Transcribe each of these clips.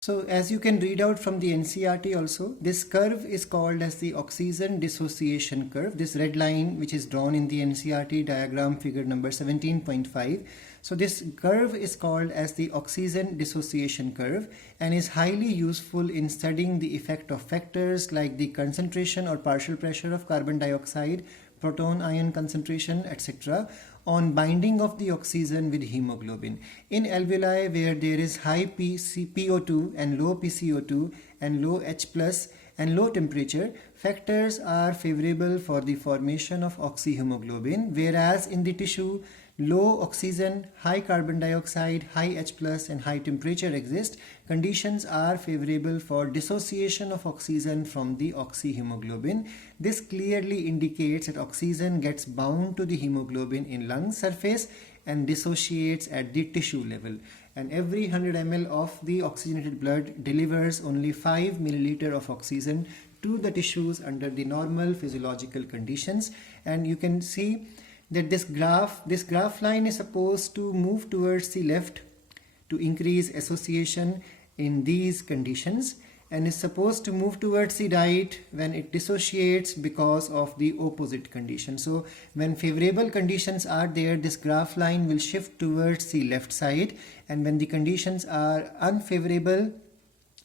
So as you can read out from the NCERT also, this curve is called as the oxygen dissociation curve. This red line which is drawn in the NCERT diagram figure number 17.5. So this curve is called as the oxygen dissociation curve and is highly useful in studying the effect of factors like the concentration or partial pressure of carbon dioxide, proton ion concentration, etc. on binding of the oxygen with hemoglobin. In alveoli where there is high PO2 and low PCO2 and low H plus and low temperature, factors are favorable for the formation of oxyhemoglobin, whereas in the tissue low oxygen, high carbon dioxide, high H plus and high temperature exist, conditions are favorable for dissociation of oxygen from the oxyhemoglobin. This clearly indicates that oxygen gets bound to the hemoglobin in lung surface and dissociates at the tissue level. And every 100 ml of the oxygenated blood delivers only 5 milliliter of oxygen to the tissues under the normal physiological conditions. And you can see that this graph line is supposed to move towards the left to increase association in these conditions, and is supposed to move towards the right when it dissociates because of the opposite condition. So when favorable conditions are there, this graph line will shift towards the left side, and when the conditions are unfavorable,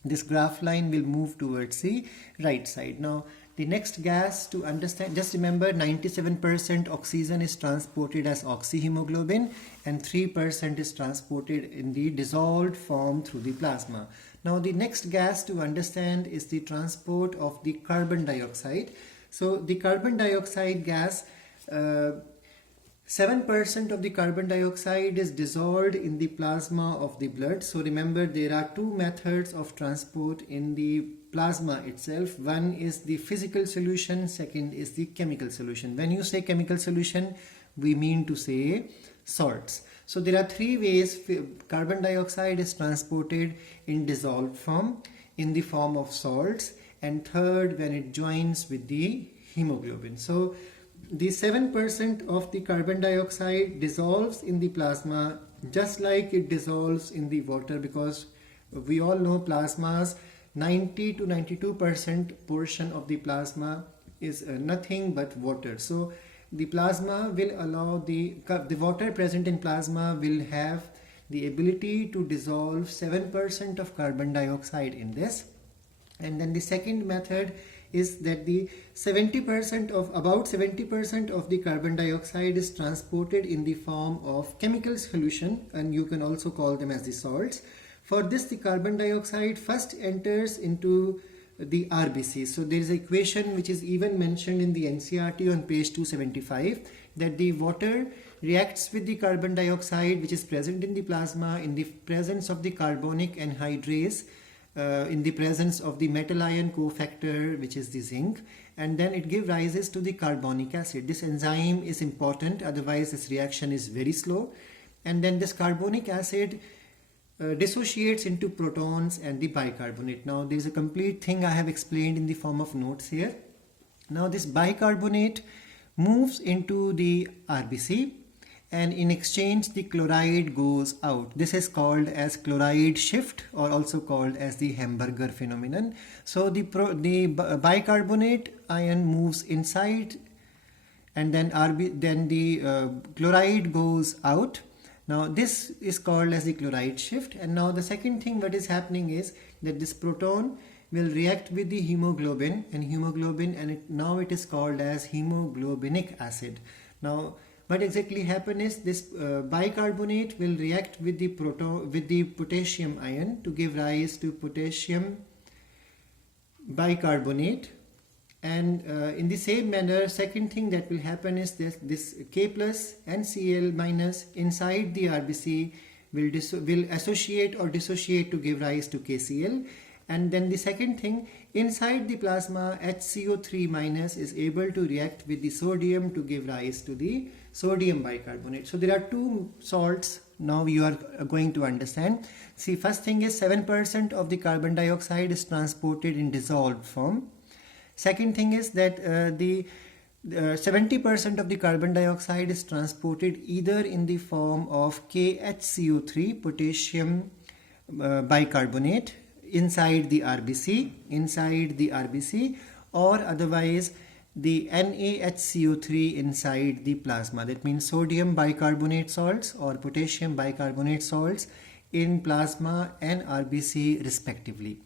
this graph line will move towards the right side. Now the next gas to understand, just remember 97% oxygen is transported as oxyhemoglobin and 3% is transported in the dissolved form through the plasma. Now the next gas to understand is the transport of the carbon dioxide. So the carbon dioxide gas, 7% of the carbon dioxide is dissolved in the plasma of the blood. So remember, there are two methods of transport in the plasma itself. One is the physical solution, second is the chemical solution. When you say chemical solution, we mean to say salts. So there are three ways carbon dioxide is transported in dissolved form, in the form of salts, and third, when it joins with the hemoglobin. So the 7% of the carbon dioxide dissolves in the plasma just like it dissolves in the water, because we all know plasmas, 90 to 92% portion of the plasma is nothing but water. So the plasma will allow the water present in plasma will have the ability to dissolve 7% of carbon dioxide in this. And then the second method is that the about 70% of the carbon dioxide is transported in the form of chemical solution, and you can also call them as the salts. For this, the carbon dioxide first enters into the RBC. So there is an equation which is even mentioned in the NCERT on page 275, that the water reacts with the carbon dioxide which is present in the plasma in the presence of the carbonic anhydrase, in the presence of the metal ion cofactor which is the zinc, and then it gives rises to the carbonic acid. This enzyme is important, otherwise this reaction is very slow. And then this carbonic acid dissociates into protons and the bicarbonate. Now there is a complete thing I have explained in the form of notes here. Now this bicarbonate moves into the RBC, and in exchange the chloride goes out. This is called as chloride shift, or also called as the Hamburger phenomenon. So the bicarbonate ion moves inside, and then the chloride goes out. Now this is called as the chloride shift. And now the second thing what is happening is that this proton will react with the hemoglobin, and now it is called as hemoglobinic acid. Now what exactly happens is this bicarbonate will react with the potassium ion to give rise to potassium bicarbonate. And in the same manner, second thing that will happen is this K plus and Cl minus inside the RBC will associate or dissociate to give rise to KCl. And then the second thing, inside the plasma, HCO3 minus is able to react with the sodium to give rise to the sodium bicarbonate. So there are two salts now you are going to understand. See, first thing is 7% of the carbon dioxide is transported in dissolved form. Second thing is that the 70% of the carbon dioxide is transported either in the form of KHCO3, potassium bicarbonate, inside the RBC, or otherwise the NaHCO3 inside the plasma. That means sodium bicarbonate salts or potassium bicarbonate salts in plasma and RBC respectively.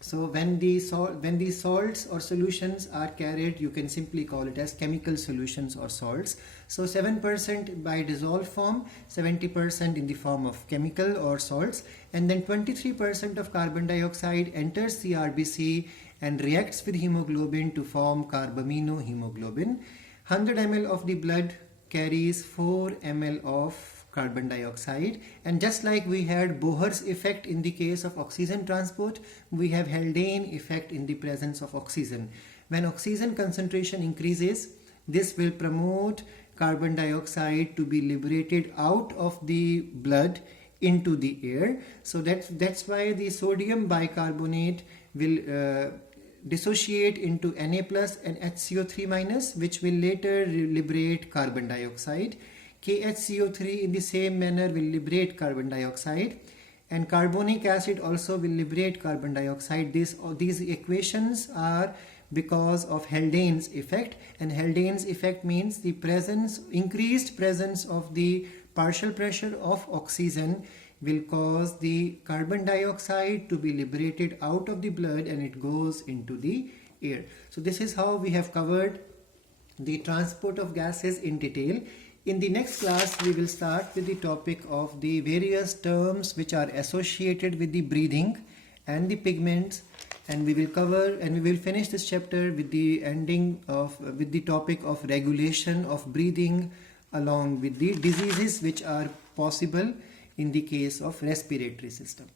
So when these salts or solutions are carried, you can simply call it as chemical solutions or salts. So 7% by dissolved form, 70% in the form of chemical or salts, and then 23% of carbon dioxide enters the RBC and reacts with hemoglobin to form carbaminohemoglobin. 100 ml of the blood carries 4 ml of carbon dioxide, and just like we had Bohr's effect in the case of oxygen transport, we have Haldane effect in the presence of oxygen. When oxygen concentration increases, this will promote carbon dioxide to be liberated out of the blood into the air. So that's why the sodium bicarbonate will dissociate into Na plus and HCO3 minus, which will later liberate carbon dioxide. KHCO3 in the same manner will liberate carbon dioxide, and carbonic acid also will liberate carbon dioxide. These equations are because of Haldane's effect, and Haldane's effect means the increased presence of the partial pressure of oxygen will cause the carbon dioxide to be liberated out of the blood and it goes into the air. So this is how we have covered the transport of gases in detail. In the next class, we will start with the topic of the various terms which are associated with the breathing and the pigments, and we will finish this chapter with the topic of regulation of breathing along with the diseases which are possible in the case of respiratory system.